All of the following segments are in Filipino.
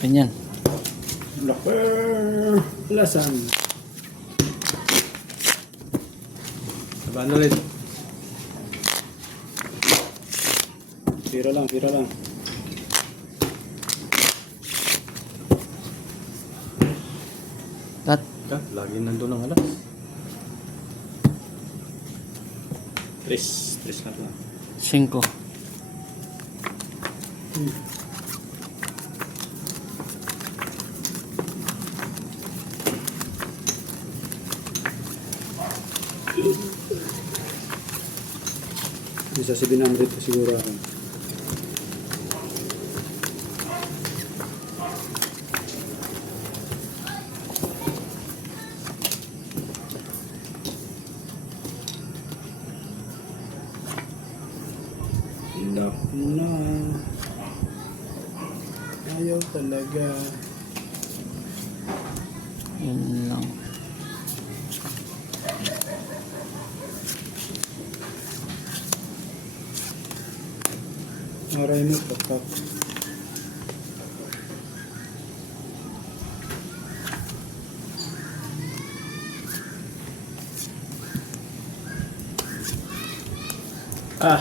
Open yan. Locker. Lasan. Sabaan ulit. Pira lang, pira lang. Cut. Lagi nandun ang alas. Tres na lang. 5. Isa 700 siguro ako. Lock na. Ayaw talaga. Yun lang. Maray mo patak. Ah.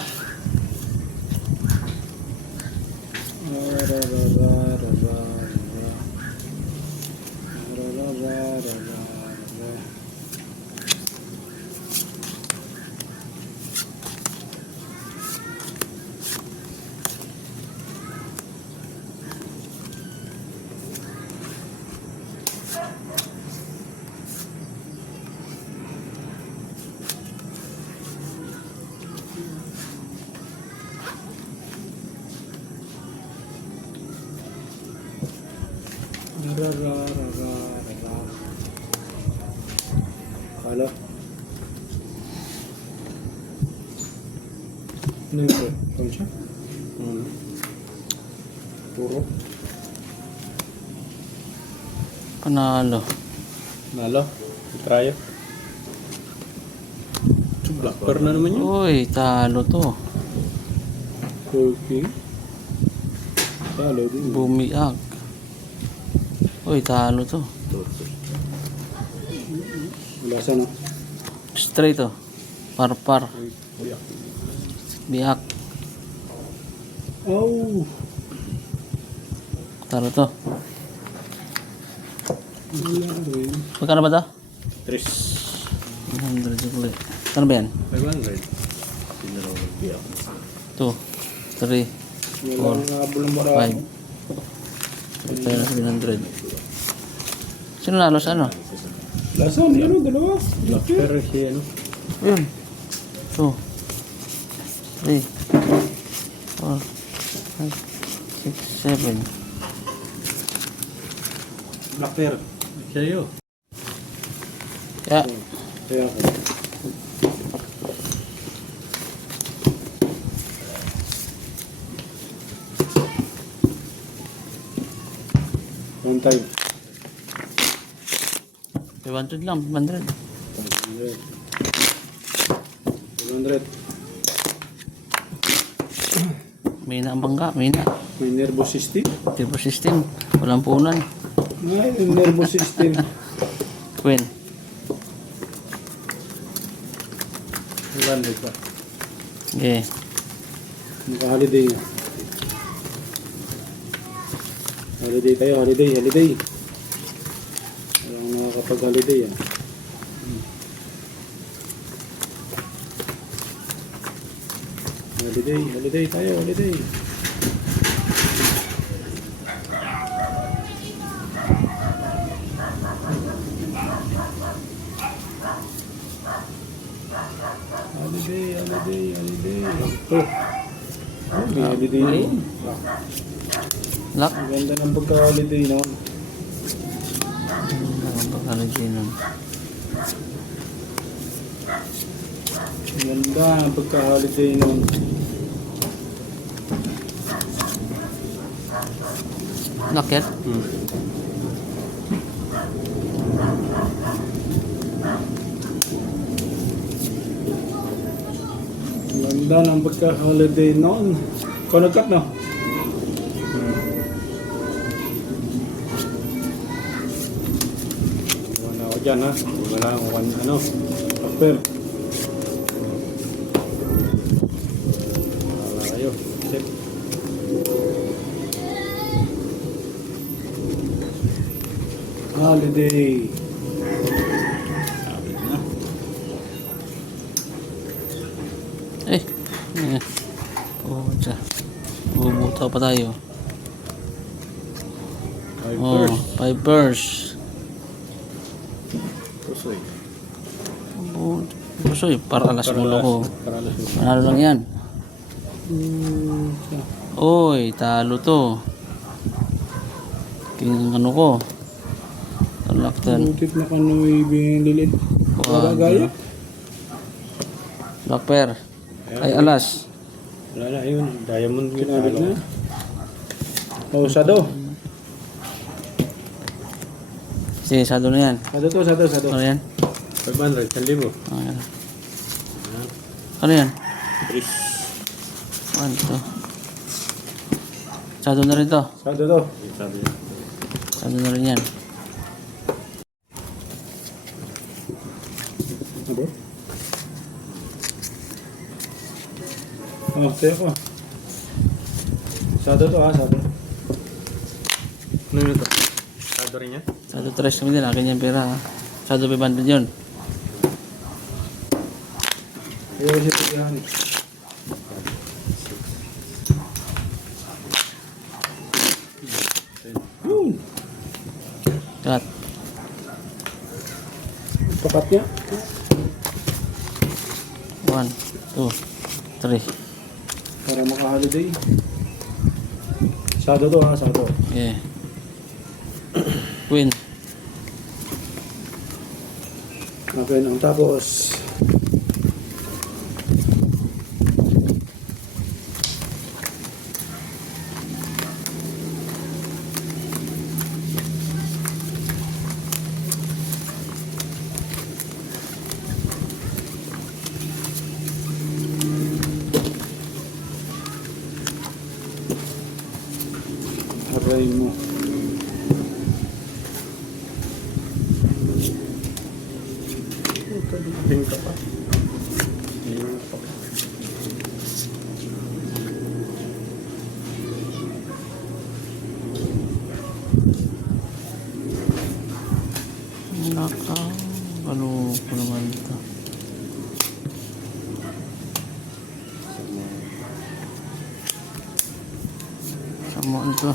Halo. Ano ito? Ano siya? Puro. Panalo. Nalo. Try. Blacker na naman yun. Uy, talo to. Okay. Talo din. Bumiag. Uy, talo to. Wala sana. Straight to. Par. Biak. Oh. Talo to. Wala rin. Magkano ba to? 3. 100 ulit. Ano ba yan? 500. 2, 3, Wala nga bulang marami. 5. Ito na 700. Sino nalo sa ano? Lasan, ano, dalawa? Blacker si ano? Yun. 2, 3, 4, 5, 6, 7. Blacker. Sa'yo. Kaya, Kaya ako. One time. 500 lang, 500. 500. May na ang bangga, may na. May nervous system. Turbo system, walang punan. May nervous system. Queen. 500 pa. Okay. Maka-holiday. Holiday tayo, holiday. Walang nakakapag-holiday ah. Holiday tayo, holiday. Holiday. Oh. May holiday yun. Lock. Ang ganda ng pagka-holiday noon. Ang pagkalagay nun. Ang ganda ng pagka-holiday noon. Lock yan? Ang ganda ng pagka-holiday noon. Ikaw nag-cut no? dyan ha. Wala akong ano. Upper. Wala kayo. Set. Holiday. Eh. Pucha. Bubuta pa tayo. Oh, First. 5 pairs. Pusoy. Pusoy, para alas mo ko. Para alas mo. Panalo lang yan. Oy, talo to. King ano ko. Talaktan. Butit na kanoy binilid. Para gaya. Black pair. Ay, alas. Wala na yun. Diamond ginamit na. Oh, sado. Sige, sado na yan. Sado. Ano yan? 500, 1,000. Ayan. Ano yan? 3. 1, 2. Sado na rin to. Sado to. Sado yan. Sado na rin yan. Ano? Oh, tayo ko. Sado to ha, sado. Ano yun ito? Sado rin yan? Sado 3 kami din. Akin yung pera. Sado 500 yun. Ayaw siya tigyan. Cut. Pakat niya. 1, 2, 3. Para maka-holiday. Sado to ha, sado. Okay. Win. Okay, ang tapos. Aray mo. Tingin ka pa. Nakaw. Ano ko naman ito? Sama ito.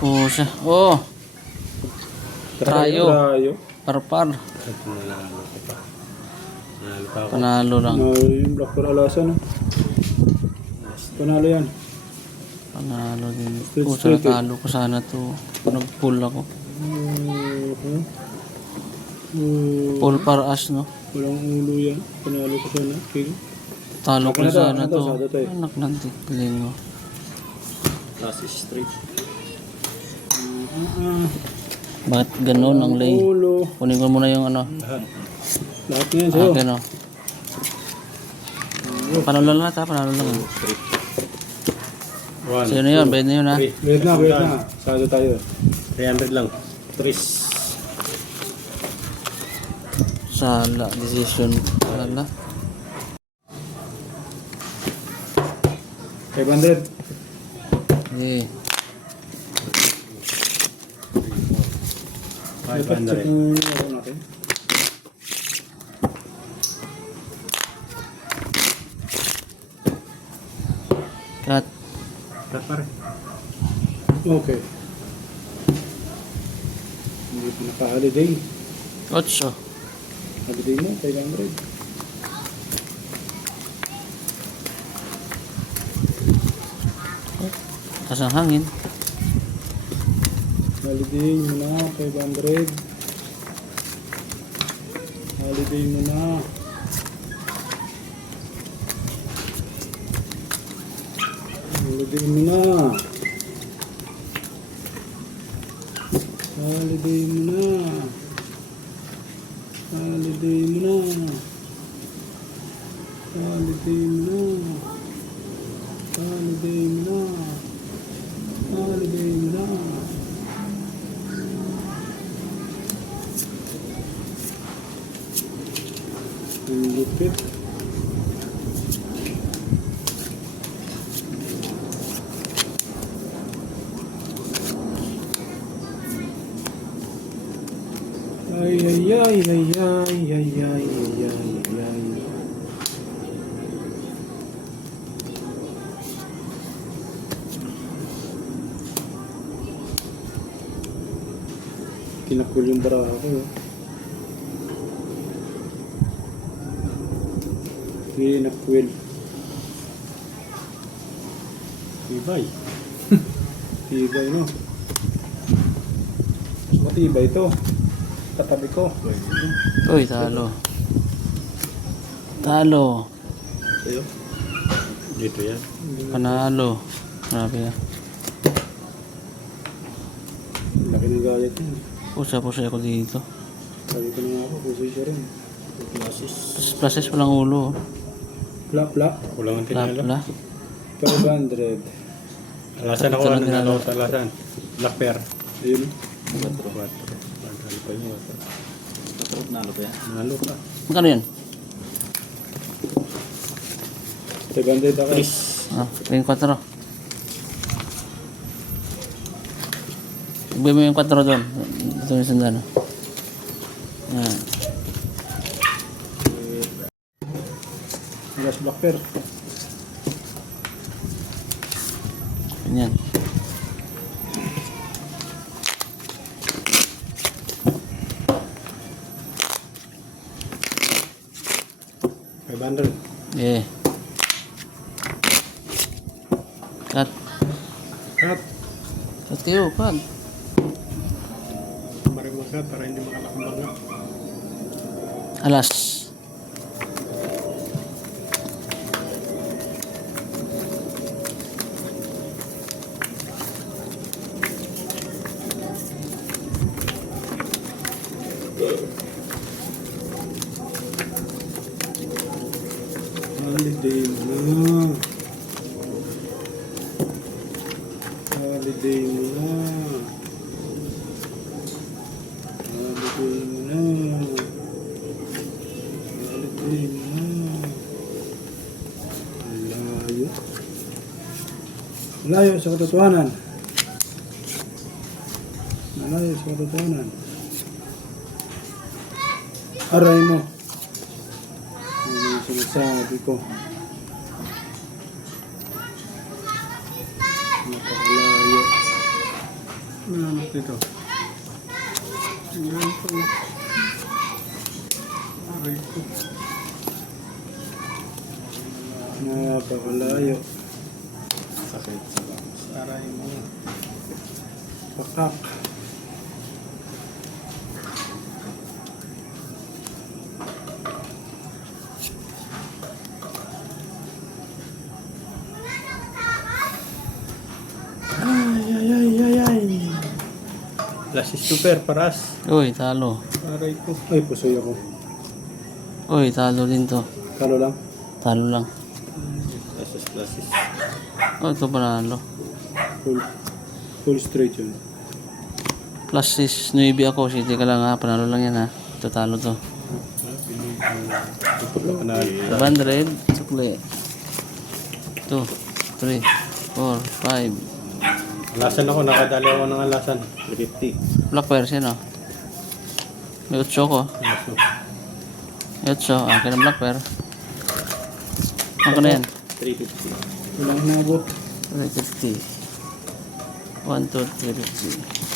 Oh, siya. Oh, Trayo. Trayo. parpar. Nanalo ko pa. Nanalo pa ako. Panalo lang. Yung Black Pearl Alasan. Panalo yan. Panalo din. Straight, Oh, straight, sana talo ko sana to. Nag-pull ako. Pull para as, no? Walang ulo yan. Panalo ko sana. King. Talo ko Ano to? sana Ano to? to. Sado to eh. Anak ng tikling, oh. Last is straight. Bakit ganun ang lay? Ulo. Kunin ko muna yung ano. Lahat na yan sa'yo. Akin, oh. Panalo lang lahat, ha? Panalo lang, ha? One, Sa'yo na yun, bayad na yun, ha? Wait na. Sado tayo. 300 lang. Tris. Sala, decision. Sala. 500. Eh, 500. Natin. cut. Cut pare. Okay. Hindi pa naka-holiday. 8. Holiday mo, 500. Taas ang hangin. Holiday mo na, 500. Holiday mo na. Holiday mo na. Holiday mo na. Holiday mo na. Holiday mo na. Holiday mo na. Holiday mo na. Ang lupit. Ay, ay, ay, ay, ay, ay, ay, ay, ay. Kinakul yung bara ko. Kinakul. Tibay. Tibay, no? Mas matibay ito. Katabi ko. Uy, talo. Talo. Sa'yo? Dito yan. Panalo. Grabe na. Laki ng gayat yun. Pusa-pusa ako dito. Sabi ko na nga ako, puso siya rin. Classes. Pluses walang ulo. Plap. Kulang ang tinala. Pla. 500. Alasan ako, ano na ako sa alasan? Black pair. Ayun. 4. Nalo pa yun. Nalo pa yan. Nalo pa. Magkano yan? 500 ako. Ah, yung 4. Ibigay mo yung 4 doon. Ito yung sandalo. Yan. Alas black pair. Yan. Eh. Cut. Cut. Cut kayo, cut. Maring mag-cut para hindi makalakambang na. Alas. Holiday mo na. Holiday mo na. Holiday mo na. Holiday mo na. Layo. Layo sa katotohanan. Malayo sa katotohanan. Aray mo. Ano yung sinasabi ko? Napakalayo. Ano dito? Tingnan ko. Aray ko. Napakalayo. Sakit sa bangs. Aray mo. Pakak. Ay. Last is super paras. Uy, talo. Aray ko. Ay, pusoy ako. Uy, talo din to. Talo lang. Talo lang. Last is. Oh, ito panalo. Full straight yun. Plus is 9 ako. City ka lang ha. Panalo lang yan ha. Ito talo to. Panalo. 500. Sukli. 2, 3, 4, 5. Alasan ako, nakadali ako ng alasan. 350. Black pairs yan oh. May 8 ko. May 8. Akin ang black pair. Ako na yan. 350. Walang nabot. 350. 1, 2, 350.